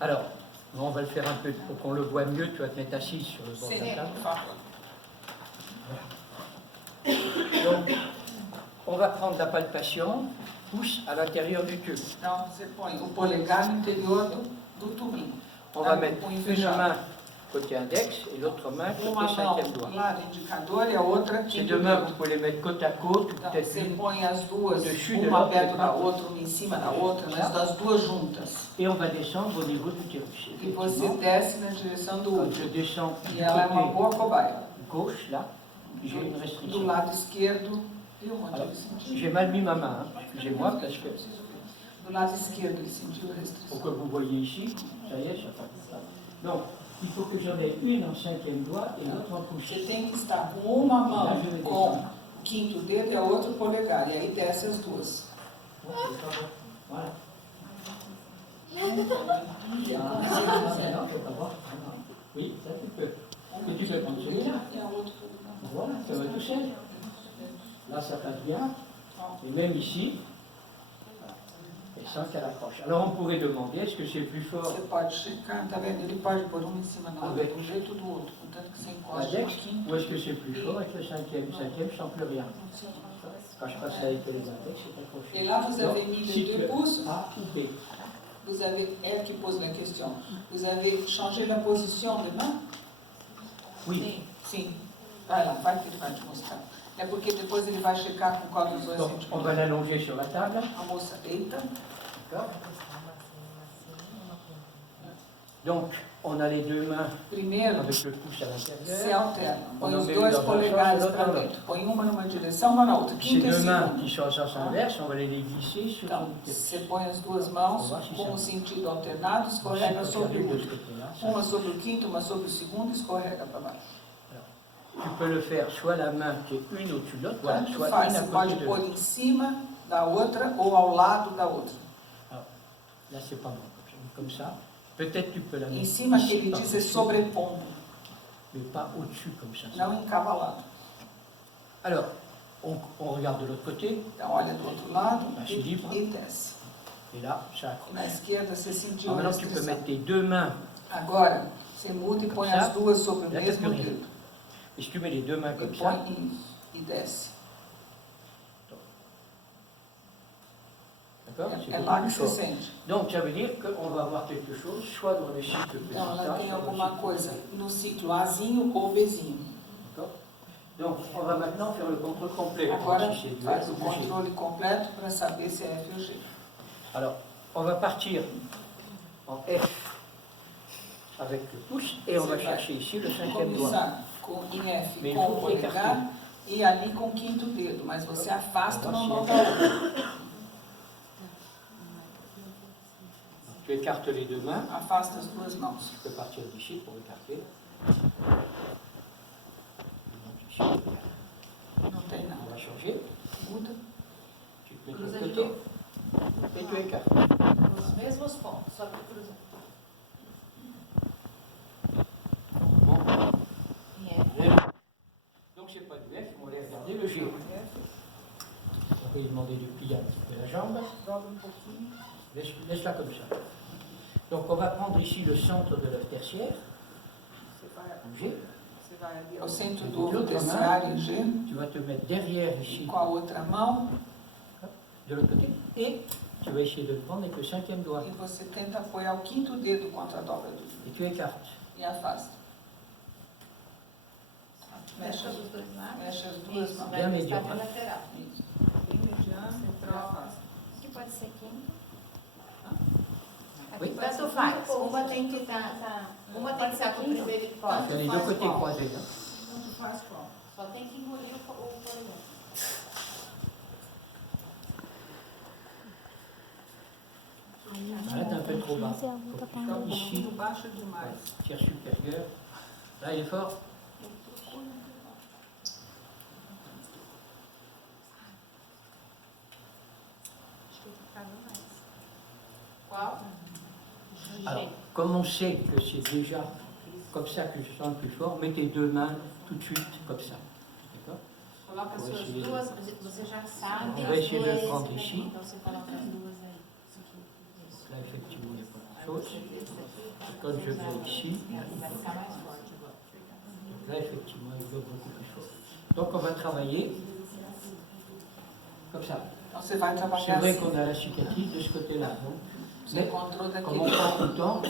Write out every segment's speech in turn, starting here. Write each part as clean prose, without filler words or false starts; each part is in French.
Alors, on va le faire un peu pour qu'on le voit mieux. Tu vas te mettre assise sur le bord de la table. Donc, on va prendre la palpation, pouce à l'intérieur du tube. Então, você põe o polegar no interior do tubinho. On va mettre une main côté index et l'autre main Uma côté mão cinquième doigt. do lado indicador e a outra Ces quinto deux mains, dedo. vous pouvez les mettre côte à côte, ou Então, peut-être você une. põe as duas, Au-dessus de uma l'autre, perto da d'accord. outra, uma em cima da outra, mas das duas juntas. Et on va descendre au niveau du utérus. E você Effectivement, desce na direção do quand je útero. descends E du ela é uma côté boa cobaia. gauche, là, j'ai une Do restriction. lado esquerdo, viu onde Alors, ele sentiu? j'ai mal mis ma main, hein. Excusez-moi, parce que Do lado esquerdo ele sentiu pour restrição. que vous voyez ici, ça y est, ça fait. Donc, il faut que j'en ai une en cinquième doigt et l'autre en pouce. Você tem que estar com uma mão com o quinto dedo e a outra polegar. E aí desce as duas. Voilà. Oui, ça tu peux. Que tu peux prendre celui-là. E a outra polegar. Voilà, ça va tout seul. Là, ça passe bien. Et même ici, et sans qu'elle accroche. Alors, on pourrait demander, est-ce que c'est plus fort Você pode checar, tá vendo? Ele pode pôr uma em cima da outra, do jeito do outro. Contanto que você encoste avec no quinto. ou est-ce que c'est plus fort avec le cinquième? Le cinquième, je sens plus rien. Quand je passe avec les index, c'est accroché. Et là, vous avez Donc, mis les cycle deux pouces. A ou B. Vous avez, elle qui pose la question, vous avez changé la position des mains? Oui. Sim. Vai lá, vai que ele vai te mostrar. É porque depois ele vai checar com qual dos dois Donc, on va centímetros. l'allonger sur la table. A moça deita. D'accord. Donc, on a les deux mains Primeiro, avec le pouce à se l'intérieur. alterna. Põe On os en met dois une dans un polegares sens, para l'autre dans dentro. Põe uma numa direção, uma na outra. Ces Quinta e deux mains segunda. qui sont en sens inverse, on va les glisser sur Então, son você põe as duas mãos com o sentido alternado, escorrega sobre o outro. Uma sobre o quinto, uma sobre o segundo, escorrega para baixo. Tu peux le faire soit la main qui est une au-dessus de l'autre, voilà, Tanto soit faz, une à você côté pode de pôr l'autre. em cima da outra ou ao lado da outra. Alors, là, c'est pas bon. Comme ça. Peut-être tu peux la Em mettre cima que ici, ele diz é par-dessus, sobrepondo, mais pas au-dessus comme ça. não encavalado. Alors, on regarde de l'autre côté, Então, olha do outro lado Acho livre. e desce. et là, ça accroche. Na esquerda, você sentiu a Alors, maintenant, tu peux restrição. mettre tes deux mains, Agora, você muda e põe as duas sobre o Là, t'as mesmo plus rien. dedo. et si tu mets les deux mains E comme põe ça, isso, e desce. d'accord, c'est É beaucoup lá plus que você fort. sente. Donc, ça veut dire qu'on va avoir quelque chose, soit dans le cycle petit Então, ela A, tem soit dans le alguma cycle coisa no ciclo Azinho ou Bzinho. D'accord. Donc, on va maintenant faire le contrôle complet. Agora, Si c'est du faz F o ou du G. controle completo para saber se é F ou G. Alors, on va partir en F avec le pouce et on va chercher ici le cinquième doigt. Começar em F Bem, com o vou polegar e ali com o quinto dedo, mas você afasta uma mão da outra. Tu écartes les deux mains. Afasta as duas mãos. Je peux partir d'ici pour écarter. Donc, ici, Não tem on nada. va changer. Muda. Tu te mets de Cruza l'autre de côté et tu écartes. Os mesmos pontos, só que cruzando. Bon. Em F. Donc, c'est pas du F, on va aller regarder le G. On peut lui demander de plier un petit peu la jambe. Dobra um pouquinho. Laisse-la comme ça. Donc, on va prendre ici le centre de l'œuf tertiaire, Você G. vai ali ao centro do ovo terciário, G, Tu vas te mettre derrière ici, com a outra mão, de l'autre côté, et tu vas essayer de le prendre avec le cinquième doigt. e você tenta apoiar o quinto dedo contra a dobra do dedo Et tu écartes. e afasta. Fecha os dois lados. Mexe as duas Isso, mãos. vai Bem prestar mediano. para lateral. Isso. Bem mediano, e afasta. Que pode ser quinto. Oui. Tanto faz. Uma tem que uma tem que estar com o primeiro Tu hipótese. as les deux côtés croisés. Hein. Tanto faz qual? Só tem que engolir o polegar. Là, t'es un peu trop bas. Faut que tu sois ici, Muito baixo demais. tiers supérieur. Là, il est fort. Qual? Alors, comme on sait que c'est déjà comme ça que je sens le plus fort, mets tes deux mains tout de suite comme ça. D'accord? Coloca as Vou suas esse duas, você já sabe On va essayer de le as duas, prendre ici. então você coloca as duas aí. Là, effectivement, il n'y a pas chose. Comme je viens ici, là, effectivement, il bloque beaucoup plus fort. Donc, on va travailler comme ça. Então você vai C'est trabalhar vrai assim. qu'on a la cicatrice de ce côté-là. Non? Você encontrou Comme daquele on prend lado. tout le temps,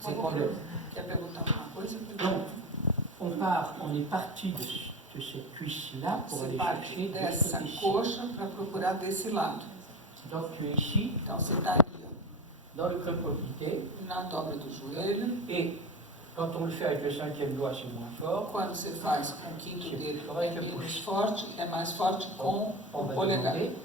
c'est qu'on le... Quer perguntar alguma coisa? Donc, on est parti de cette cuisse-là pour Você aller parte chercher de ce dessa côté-ci. coxa para procurar desse lado. Donc, tu es ici, Então você está aqui, ó, dans le creux poplité, na dobra do joelho. et quand on le fait avec le 5e doigt, c'est moins fort. Quando você faz com o quinto dedo Olha que é menos puxa. forte, é mais forte com On o va polegar. demander,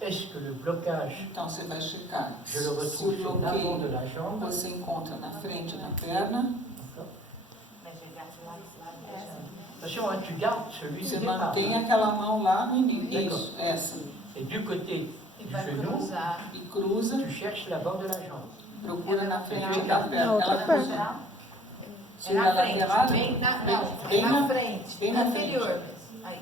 est-ce que le blocage, Então você vai checar je le se o retrouve sur l'avant de bloqueio la jambe? você encontra na frente da perna. D'accord. Attention, hein, tu gardes celui de Você départ. mantém aquela mão lá no início. D'accord. Isso, essa. Et du côté E du vai genou, cruzar. E cruza, tu cherches l'avant de la jambe. procura na frente Na da perna. outra Ela perna. cruza. É Se na na frente, lateral, bem na, bem- não, bem na na- frente, bem na anterior frente. mesmo. Aí.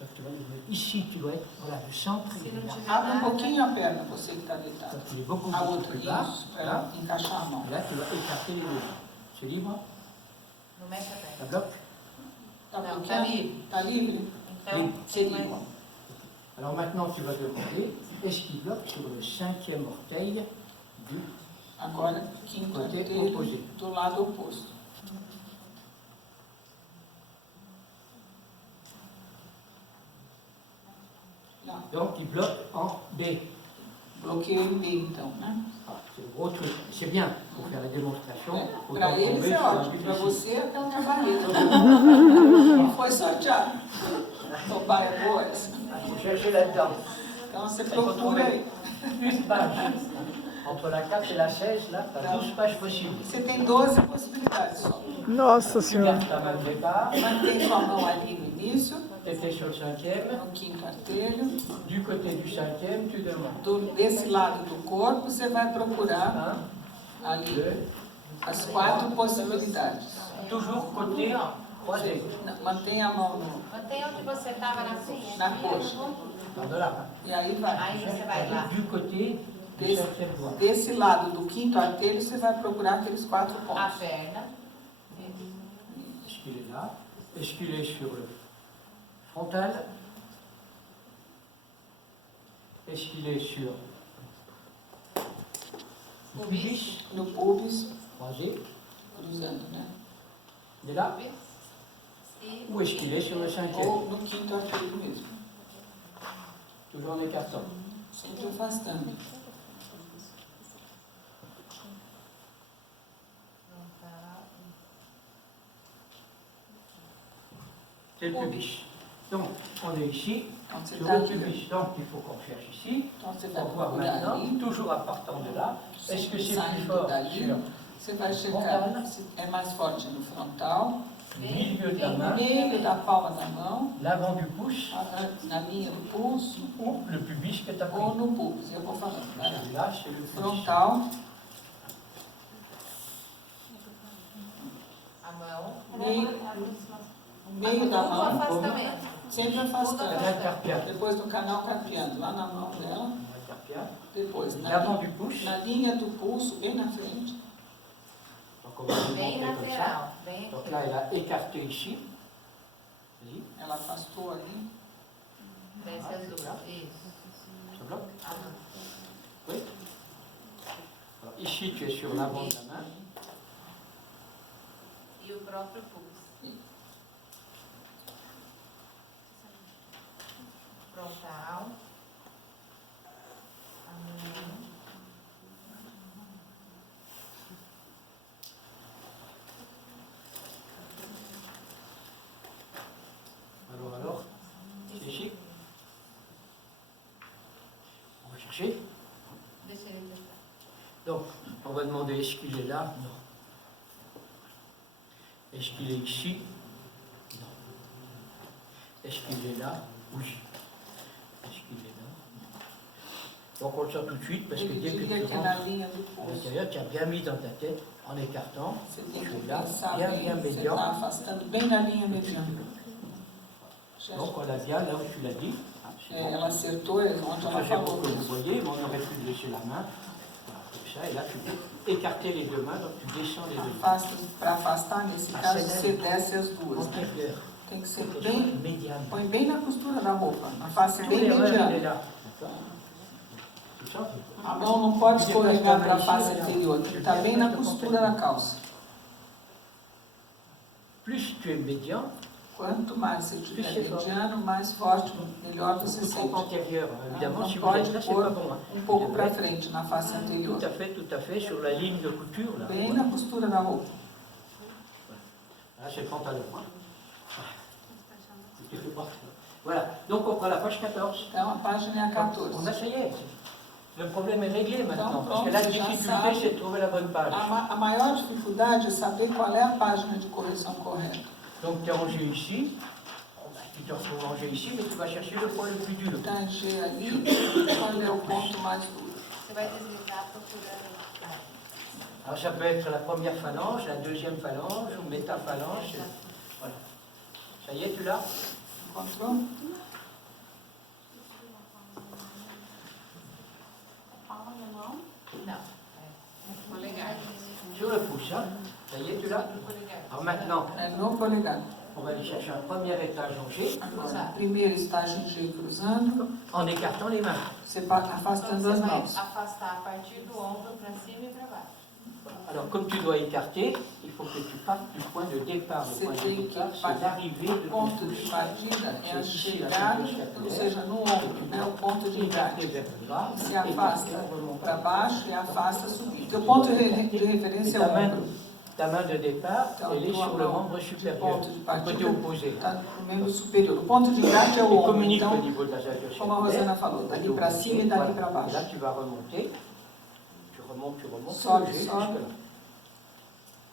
Donc, tu vois, ici, tu dois être, voilà, le centre, Se il est não là. tiver Abre um nada, pouquinho a perna, você que está deitado. Donc, il est beaucoup, A beaucoup outra, plus bas. isso, para Là, encaixar a mão. et là, tu vas écarter les deux. C'est libre? não mexe a Ça perna. bloque? Tá Não, bloqueado? tá livre. Tá livre? Então, C'est tem mais... libre. Alors maintenant, tu vas demander, est-ce qu'il bloque sur le 5e orteil du... Agora, quinto Côté artelho opposé. do lado oposto. Lá. Donc, il bloque en B. Bloqueio em B, então, né? Ah, c'est le gros truc. C'est bien pour faire la démonstration. Autant Para eles tomber é sur un ótimo, truc para ici. você é aquela trabalheta. Foi sorteado. Cobaia boa essa. Il faut chercher là-dedans. Então você Il faut procura aí. trouver une page. Entre la 4 et la 16, là, tu as 12 pages possibles. Você tem 12 possibilidades só. Nossa Tu Senhora. gardes ta main de départ, Mantém sua mão ali no início, tu es sur le 5e. no quinto artelho. Du côté du 5e, tu demandes Desse lado do corpo, você vai procurar 1, ali 2, as 4 possibilidades. toujours côté croisé. Mantenha a mão no, Mantém onde você estava na frente. na coxa. Pardon là. E aí vai. Aí você vai lá. Du côté du 5e doigt. Desse lado do quinto artelho, você vai procurar aqueles 4 A pontos. perna. Est-ce qu'il est là? Est-ce qu'il est sur le frontal? Est-ce qu'il est sur le pubis No pubis, croisé? cruzando, né? Il est là? E Ou est-ce qu'il est sur le 5e? Ou no quinto artelho mesmo. Toujours en écartant. Sempre afastando. C'est le pubis. Donc, on est ici, Então você sur está le aqui. pubis. Donc, il faut qu'on cherche ici. Então você vai On voit procurar maintenant, ali. toujours à partant de là, est-ce que c'est plus Saindo fort dali, sur você vai checar se é mais forte no frontal, le milieu de la no main, meio da palma da mão, l'avant du pouce na linha do pulso ou le pubis que tu as pris? ou no pulso. Eu vou falando. Vai lá. Celui-là, c'est le pubis. Frontal, a mão. meio da Tudo mão, afastamento. sempre Canal afastando. carpiano. Depois do canal carpiano, lá na mão dela. Canal carpiano. Depois, L'avant du pouce. na linha do pulso, bem na frente. Donc, on va le Bem montrer comme ça. lateral. Bem Donc aqui. là, elle a écarté ici. Vas-y, Ela afastou ali. Desce as duas. Isso. ça bloque. A mão. Oui. Alors, ici, tu es sur l'avant de la main. E o próprio pulso. Frontal. A mão. Alors, c'est ici. On va chercher. Deixa ele testar. Donc, on va demander est-ce qu'il est là? Non. Est-ce qu'il est ici? Non. Est-ce qu'il est là? Oui. Est-ce qu'il est là? Non. Donc, on le sort tout de suite parce que Ele dès que diria tu que é rentres na linha do à pulso. l'intérieur, tu as bien mis dans ta tête en écartant. Você tem que Celui-là, pensar bien, bem, bien você médian. está afastando bem na linha mediana. Donc, on l'a bien là où tu l'as dit. C'est bon. Ela acertou onde Moi, ela j'aime falou beaucoup, vous isso. voyez, mais on aurait pu laisser la main. Voilà, comme ça, et là tu peux écarter les deux mains, donc tu descends les deux mains. Para afastar, nesse caso, você desce as duas. Né? Antérieur. Tem que ser Quelque bem, chose de médiane. põe bem na costura da roupa, na face Tout bem l'erreur, il est mediana. là. D'accord. Tu sens? A mão não pode escorregar para a face anterior, tem que estar bem na costura da calça. Plus tu es médian, Quanto mais você estiver mediano, mais forte, melhor você ou trop sente. antérieur. Évidemment, Não si vous êtes pode là, c'est pôr pas bon. Hein. pouco para frente na face anterior. Tout à fait, sur la ligne de couture. Là, Bem na costura da roupa. là c'est le pantalon. Hein. Voilà, donc on prend la page 14. Então a página é a 14. On a, ça y est. Le problème est réglé maintenant, Donc, parce que la já difficulté, sabe. c'est de trouver la bonne page. A maior dificuldade é saber qual é a página de correção correta. Donc tu es rangé ici, tu te retrouves rangé ici, mais tu vas chercher le point le plus dur. Tanger ali, qual é o ponto mais duro. Você vai deslizar procurando. Alors ça peut être la première phalange, la deuxième phalange, ou métaphalange. Voilà. Ça y est, tu l'as? Encontrou? Palma na mão? Não. Polegar. Sur le pouce, hein? Ça y est, tu l'as? Polegar. Alors maintenant, É no polegar. on va aller chercher un premier étage en G, Agora, primeiro estágio em G cruzando, en écartant les mains. afastando Você as vai mãos. afastar a partir do ombro para cima e para baixo. Alors comme tu dois écarter, il faut que tu partes du point de départ. Le Você point de tem que départ, c'est partir. l'arrivée de O ton ponto de pouce. partida é a chegada, ou seja, no ombro, né? O ponto de Écarté engate. vers le bas, Se afasta écarté, remonte. para baixo e afasta subindo. Então, o ponto de referência é o ombro. Ta main de départ, Então, elle est tua sur le mão membre de supérieur, ponto de du côté partida opposé. está no membro superior. O ponto de engate é o Et ombro. communique au Então, niveau de la jaquette. como a Rosana falou, dali para cima e dali para Et baixo. là, tu vas remonter. Tu remontes Sobe, le G sobe. jusque là.